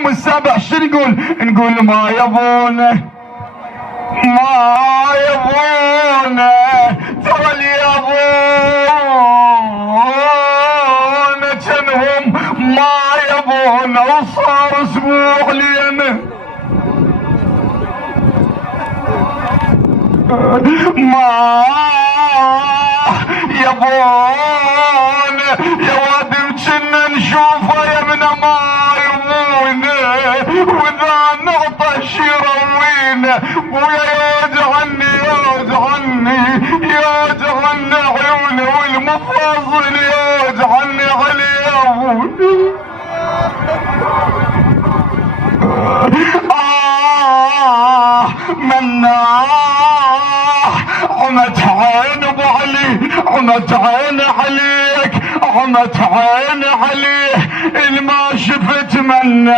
اليوم السابع شو نقول ما يبونه ما يبونه ترى اللي يبونه جنهم ما يبونه وصار اسبوع لينا ما يبونه يا واد وجنا نشوفه يا ابن ما يبونه واذا نعطش يروينا ويا يوجعني عيونه والمفاصل يوجعني عليه مناح عمت عين ابو علي عمت عين عليك عمت عين عليه اللي ما شفت منه